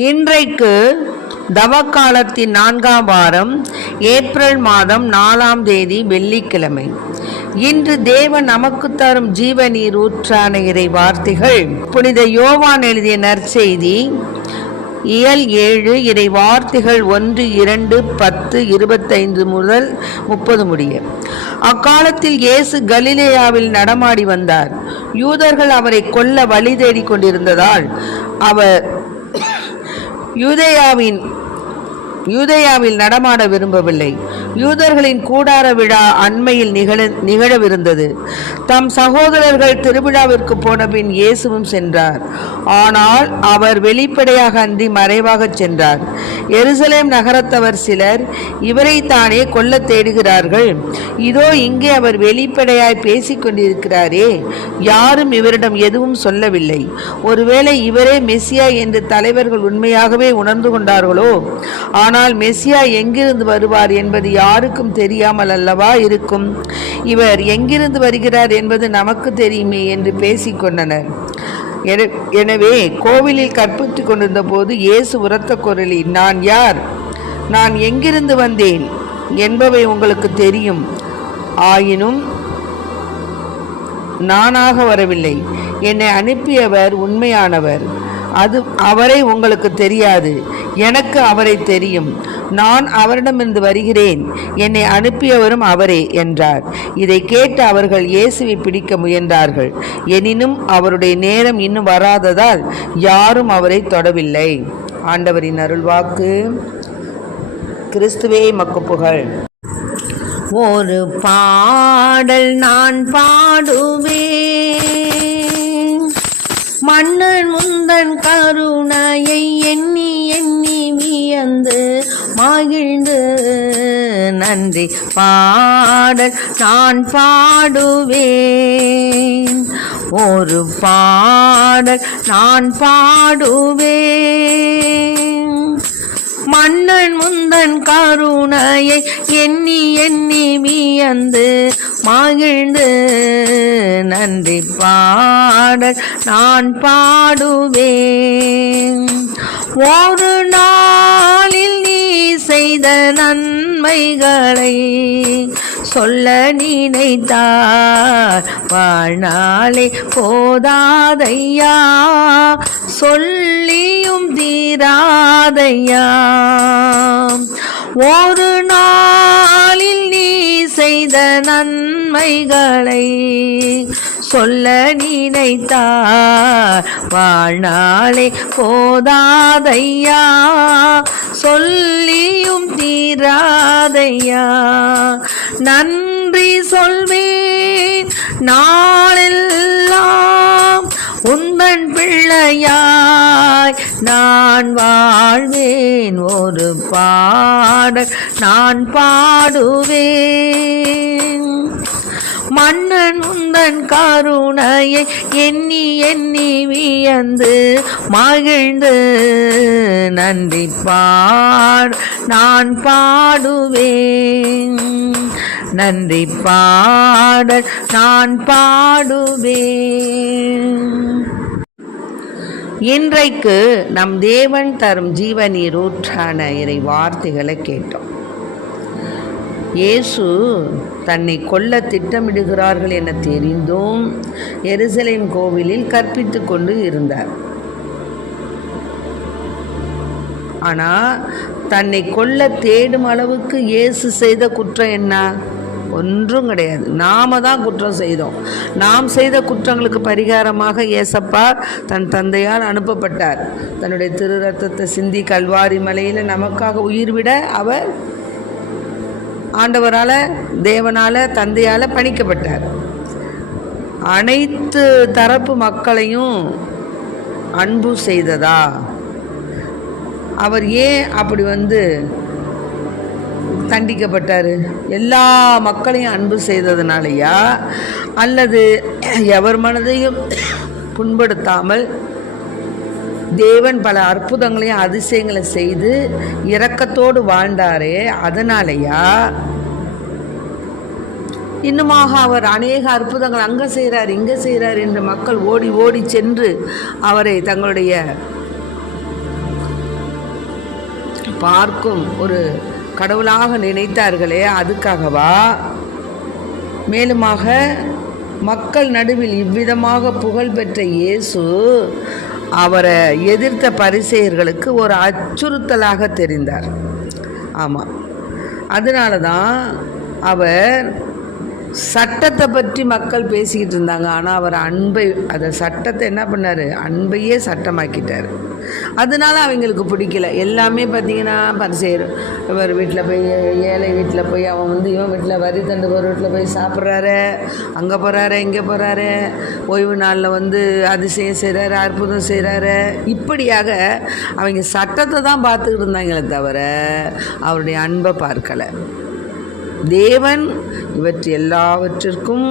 இன்றைக்கு தவக்காலத்தின் 4ஆம் வாரம் ஏப்ரல் மாதம் 4ஆம் தேதி வெள்ளிக்கிழமை. இன்று தேவன் நமக்கு தரும் ஜீவநீர் ஊற்றான இறை வார்த்தைகள் புனித யோவான் எழுதிய நற்செய்தி இயல் 7 இறை வார்த்தைகள் 1, 2, 10, 25 முதல் 30 முடிய. அக்காலத்தில் இயேசு கலிலேயாவில் நடமாடி வந்தார். யூதர்கள் அவரை கொல்ல வழி தேடிக் கொண்டிருந்ததால் அவர் யூதேயாவில் நடமாட விரும்பவில்லை. யூதர்களின் கூடார விழா அண்மையில் நிகழவிருந்தது. தம் சகோதரர்கள் திருவிழாவிற்கு போன பின் இயேசுவும் சென்றார். ஆனால் அவர் வெளிப்படையாக அன்றி மறைவாக சென்றார். எருசலேம் நகரத்தவர் சிலர் இவரைத்தானே கொல்ல தேடுகிறார்கள், இதோ இங்கே அவர் வெளிப்படையாய் பேசிக் கொண்டிருக்கிறாரே, யாரும் இவரிடம் எதுவும் சொல்லவில்லை. ஒருவேளை இவரே மெசியா என்று தலைவர்கள் உண்மையாகவே உணர்ந்து கொண்டார்களோ? ஆனால் மெசியா எங்கிருந்து வருவார் என்பது யாருக்கும் தெரியாமல் அல்லவா இருக்கும்? இவர் எங்கிருந்து வருகிறார் என்பது நமக்கு தெரியுமே என்று பேசிக்கொண்டனர். எனவே கோவிலில் கற்பித்துக் கொண்டிருந்த போது இயேசு உரத்த குரலில், நான் யார், நான் எங்கிருந்து வந்தேன் என்பவை உங்களுக்கு தெரியும். ஆயினும் நானாக வரவில்லை, என்னை அனுப்பியவர் உண்மையானவர். அவரை உங்களுக்கு தெரியாது, எனக்கு அவரை தெரியும். நான் அவரிடமிருந்து வருகிறேன், என்னை அனுப்பியவரும் அவரே என்றார். இதை கேட்டு அவர்கள் இயேசுவை பிடிக்க முயன்றார்கள். எனினும் அவருடைய நேரம் இன்னும் வராததால் யாரும் அவரை தொடவில்லை. ஆண்டவரின் அருள்வாக்கு. கிறிஸ்துவே மக்கு புகழ். ஒரு பாடல் நான் பாடுவேன், மன்னன் முந்தன் கருணையை எண்ணி எண்ணி வியந்து மகிழ்ந்து நன்றி பாடல் நான் பாடுவேன். ஒரு பாடல் நான் பாடுவேன், மன்னன் முந்தன் கருணையை எண்ணி எண்ணி வியந்து மகிழ்ந்து நன்றி பாடல் நான் பாடுவேன். ஒரு நாளில் நீ செய்த நன்மைகளை சொல்ல நினைத்தார், வாழ்நாளே போதாதையா, சொல்லியும் தீராதையா. ஒரு நாளில் நீ செய்த நன்மைகளை சொல்ல நினைத்தார், வாழ்நாளே போதாதையா, சொல்லியும் தீராதையா. நன்றி சொல்வேன் நாளெல்லாம், உந்தன் பிள்ளையாய் நான் வாழ்வேன். ஒரு பாடல் நான் பாடுவேன், மன்னன் உந்தன் கருணையை எண்ணி எண்ணி வியந்து மகிழ்ந்து நன்றி பாட நான் பாடுவேன். நன்றி பாடல் நான் பாடுவேன். இன்றைக்கு நம் தேவன் தரும் ஜீவநீர் ஊற்றான இறை வார்த்தைகளை கேட்டோம். இயேசு தன்னை கொல்ல திட்டமிடுகிறார்கள் என தெரிந்தும் எருசலேம் கோவிலில் கற்பித்து கொண்டு இருந்தார். ஆனால் தன்னை கொல்ல தேடும் அளவுக்கு இயேசு செய்த குற்றம் என்ன? ஒன்றும் கிடையாது. நாம தான் குற்றம் செய்தோம். நாம் செய்த குற்றங்களுக்கு பரிகாரமாக இயேசப்பா தன் தந்தையால் அனுப்பப்பட்டார். தன்னுடைய திரு ரத்தத்தை சிந்தி கல்வாரி மலையில் நமக்காக உயிர் விட அவர் ஆண்டவரால், தேவனால், தந்தையால் பணிக்கப்பட்டார். அனைத்து தரப்பு மக்களையும் அன்பு செய்ததா? அவர் ஏன் அப்படி தண்டிக்கப்பட்டார்? எல்லா மக்களையும் அன்பு செய்ததுனாலயா, அல்லது எவர் மனதையும் புண்படுத்தாமல் தேவன் பல அற்புதங்களையும் அதிசயங்களை செய்து இரக்கத்தோடு வாழ்ந்தாரே அதனாலயா? இன்னுமாக அவர் அநேக அற்புதங்கள் அங்கே செய்கிறார் இங்கே செய்கிறார் என்று மக்கள் ஓடி ஓடி சென்று அவரை தங்களுடைய பார்க்கும் ஒரு கடவுளாக நினைத்தார்களே, அதுக்காகவா? மேலுமாக மக்கள் நடுவில் இவ்விதமாக புகழ் பெற்ற இயேசு அவரை எதிர்த்த பரிசேயர்களுக்கு ஒரு அச்சுறுத்தலாக தெரிந்தார். ஆமாம், அதனால தான் அவர் சட்டத்தை பற்றி மக்கள் பேசிக்கிட்டு இருந்தாங்க. ஆனால் அவர் அன்பை, அதை சட்டத்தை என்ன பண்ணார்? அன்பையே சட்டமாக்கிட்டார். அதனால அவங்களுக்கு பிடிக்கல. எல்லாமே பார்த்திங்கன்னா பரிசேயர் இவர் வீட்டில் போய், ஏழை வீட்டில் போய், அவன் வந்து இவன் வீட்டில் வரி தண்டு ஒரு வீட்டில் போய் சாப்பிட்றாரு, அங்கே போகிறாரு, இங்கே போகிறாரு, ஓய்வு நாளில் வந்து அதிசயம் செய்கிறாரு, அற்புதம் செய்கிறாரு. இப்படியாக அவங்க சட்டத்தை தான் பார்த்துக்கிட்டு இருந்தாங்களே தவிர அவருடைய அன்பை பார்க்கலை. தேவன் இவற்றை எல்லாவற்றிற்கும்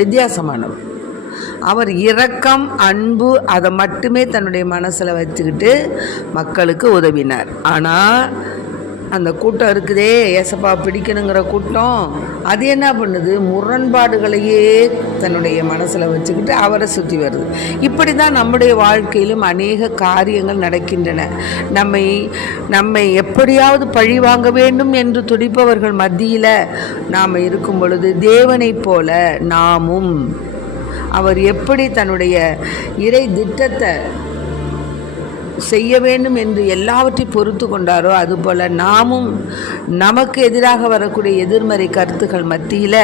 வித்தியாசமானவர். அவர் இரக்கம், அன்பு, அதை மட்டுமே தன்னுடைய மனசில் வச்சுக்கிட்டு மக்களுக்கு உதவினார். ஆனால் அந்த கூட்டம் இருக்குதே, ஏசப்பா பிடிக்கணுங்கிற கூட்டம், அது என்ன பண்ணுது? முரண்பாடுகளையே தன்னுடைய மனசில் வச்சுக்கிட்டு அவரை சுற்றி வருது. இப்படி தான் நம்முடைய வாழ்க்கையிலும் அநேக காரியங்கள் நடக்கின்றன. நம்மை எப்படியாவது பழி வாங்க வேண்டும் என்று துடிப்பவர்கள் மத்தியில் நாம் இருக்கும் பொழுது தேவனைப் போல நாமும், அவர் எப்படி தன்னுடைய இறை திட்டத்தை செய்ய வேண்டும் என்று எல்லாவற்றையும் பொறுத்து கொண்டாரோ, அதுபோல் நாமும் நமக்கு எதிராக வரக்கூடிய எதிர்மறை கருத்துக்கள் மத்தியில்,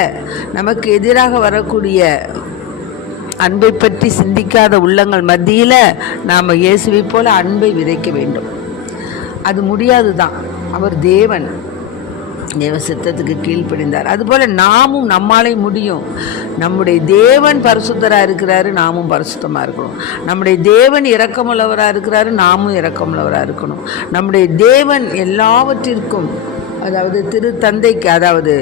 நமக்கு எதிராக வரக்கூடிய அன்பை பற்றி சிந்திக்காத உள்ளங்கள் மத்தியில் நாம் இயேசுவை போல அன்பை விதைக்க வேண்டும். அது முடியாது தான். அவர் தேவன், தேவ சித்தத்துக்கு கீழ்ப்படிந்தார். அதுபோல் நாமும் நம்மாலே முடியும். நம்முடைய தேவன் பரிசுத்தராக இருக்கிறாரு, நாமும் பரிசுத்தமாக இருக்கணும். நம்முடைய தேவன் இரக்கமுள்ளவராக இருக்கிறாரு, நாமும் இரக்கமுள்ளவராக இருக்கணும். நம்முடைய தேவன் எல்லாவற்றிற்கும், அதாவது திரு தந்தைக்கு, அதாவது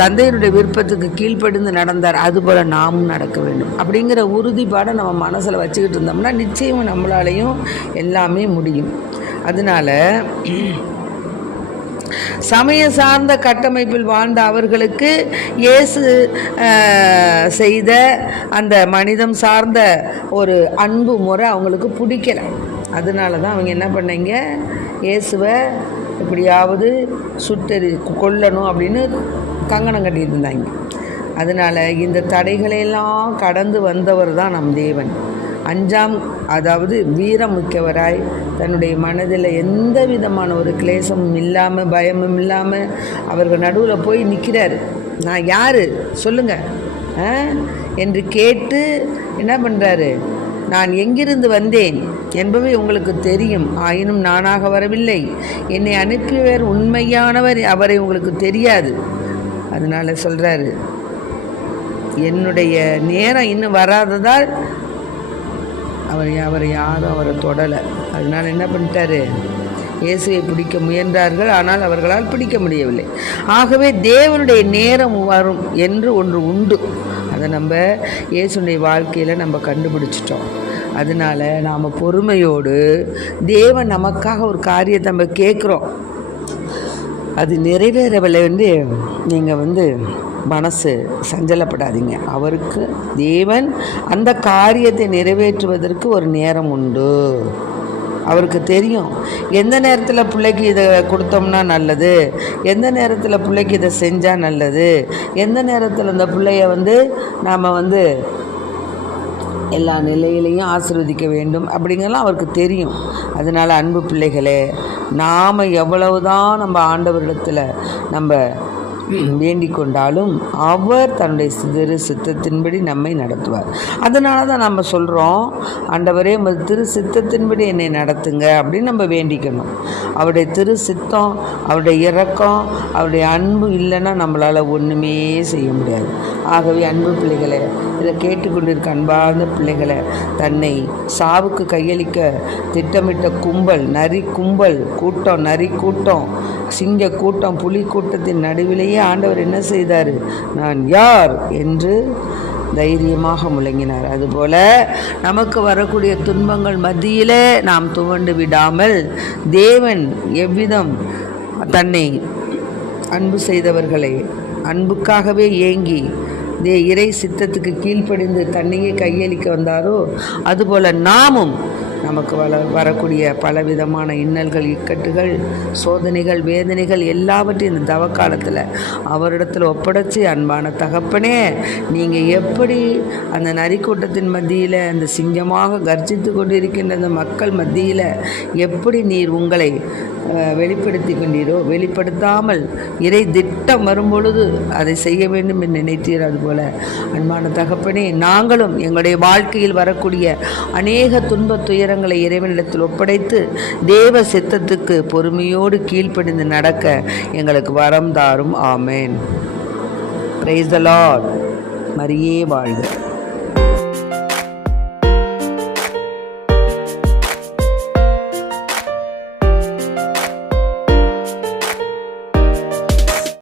தந்தையினுடைய விருப்பத்துக்கு கீழ்ப்படிந்து நடந்தார், அதுபோல் நாமும் நடக்க வேண்டும். அப்படிங்கிற உறுதிப்பாடை நம்ம மனசில் வச்சுக்கிட்டு இருந்தோம்னா நிச்சயம் நம்மளாலையும் எல்லாமே முடியும். அதனால் சமய சார்ந்த கட்டமைப்பில் வாழ்ந்த அவர்களுக்கு இயேசு செய்த அந்த மனிதம் சார்ந்த ஒரு அன்பு முறை அவங்களுக்கு பிடிக்கல. அதனால தான் அவங்க என்ன பண்ணீங்க? இயேசுவை எப்படியாவது கொல்லணும் அப்படின்னு கங்கணம் கட்டிட்டு இருந்தாங்க. அதனால் இந்த தடைகளையெல்லாம் கடந்து வந்தவர் தான் நம் தேவன். அதாவது வீரமிக்கவராய் தன்னுடைய மனதில் எந்த விதமான ஒரு கிளேசமும் இல்லாமல், பயமும் இல்லாமல் அவர்கள் நடுவில் போய் நிற்கிறாரு. நான் யார் சொல்லுங்கள் என்று கேட்டு என்ன பண்ணுறாரு? நான் எங்கிருந்து வந்தேன் என்பவை உங்களுக்கு தெரியும், ஆயினும் நானாக வரவில்லை, என்னை அனுப்பியவர் உண்மையானவர், அவரை உங்களுக்கு தெரியாது. அதனால் சொல்கிறாரு, என்னுடைய நேரம் இன்னும் வராததால் அவரை யாரும் அவரை தொடலை. அதனால் என்ன பண்ணிட்டாரு? இயேசுவை பிடிக்க முயன்றார்கள், ஆனால் அவர்களால் பிடிக்க முடியவில்லை. ஆகவே தேவனுடைய நேரம் வரும் என்று ஒன்று உண்டு. அதை நம்ம இயேசுடைய வாழ்க்கையில் நம்ம கண்டுபிடிச்சிட்டோம். அதனால் நாம் பொறுமையோடு, தேவன் நமக்காக ஒரு காரியத்தை நம்ம கேட்குறோம், அது நிறைவேறவில்லை வந்து நீங்கள் மனசு சஞ்சலப்படாதீங்க. அவருக்கு தேவன் அந்த காரியத்தை நிறைவேற்றுவதற்கு ஒரு நேரம் உண்டு. அவருக்கு தெரியும் எந்த நேரத்தில் பிள்ளைக்கு இதை கொடுத்தோம்னா நல்லது, எந்த நேரத்தில் பிள்ளைக்கு இதை செஞ்சால் நல்லது, எந்த நேரத்தில் அந்த பிள்ளைய நாம் எல்லா நிலையிலையும் ஆசீர்வதிக்க வேண்டும் அப்படிங்கலாம் அவருக்கு தெரியும். அதனால் அன்பு பிள்ளைகளே, நாம் எவ்வளவுதான் நம்ம ஆண்டவரிடத்தில் நம்ம வேண்டிக் கொண்டாலும் அவர் தன்னுடைய திரு சித்தத்தின்படி நம்மை நடத்துவார். அதனால தான் நம்ம சொல்கிறோம், ஆண்டவரே திரு சித்தத்தின்படி என்னை நடத்துங்க அப்படின்னு நம்ம வேண்டிக்கணும். அவருடைய திரு சித்தம், அவருடைய இரக்கம், அவருடைய அன்பு இல்லைன்னா நம்மளால் ஒன்றுமே செய்ய முடியாது. ஆகவே அன்பு பிள்ளைகளை, இதை கேட்டுக்கொண்டிருக்க அன்பார்ந்த பிள்ளைகளை, தன்னை சாவுக்கு கையளிக்க திட்டமிட்ட கும்பல், நரி கும்பல் கூட்டம், நரி கூட்டம், சிங்க கூட்டம், புலி கூட்டத்தின் நடுவிலேயே ஆண்டவர் என்ன செய்தார்? நான் யார் என்று தைரியமாக முழங்கினார். அதுபோல் நமக்கு வரக்கூடிய துன்பங்கள் மத்தியிலே நாம் துவண்டு விடாமல், தேவன் எவ்விதம் தன்னை அன்பு செய்தவர்களை அன்புக்காகவே ஏங்கி இறை சித்தத்துக்கு கீழ்ப்படிந்து தன்னையே கையளிக்க வந்தாரோ, அதுபோல் நாமும் நமக்கு வரக்கூடிய பலவிதமான இன்னல்கள், இக்கட்டுகள், சோதனைகள், வேதனைகள் எல்லாவற்றையும் இந்த தவ காலத்தில் அவரிடத்தில் ஒப்படைச்சி, அன்பான தகப்பனே, நீங்கள் எப்படி அந்த நரிக்கூட்டத்தின் மத்தியில் அந்த சிங்கமாக கர்ஜித்து கொண்டிருக்கின்ற அந்த மக்கள் மத்தியில் எப்படி நீர் உங்களை வெளிப்படுத்தி கொண்டீரோ, வெளிப்படுத்தாமல் இறை திட்டம் வரும்பொழுது அதை செய்ய வேண்டும் என்று நினைத்தீர். அதுபோல அன்பான தகப்பனே, நாங்களும் எங்களுடைய வாழ்க்கையில் வரக்கூடிய அநேக துன்ப துயரங்களை இறைவனிடத்தில் ஒப்படைத்து தேவ சித்தத்துக்கு பொறுமையோடு கீழ்ப்படிந்து நடக்க எங்களுக்கு வரம் தாரும். ஆமேன். Praise the Lord. மரியே வாழ்க.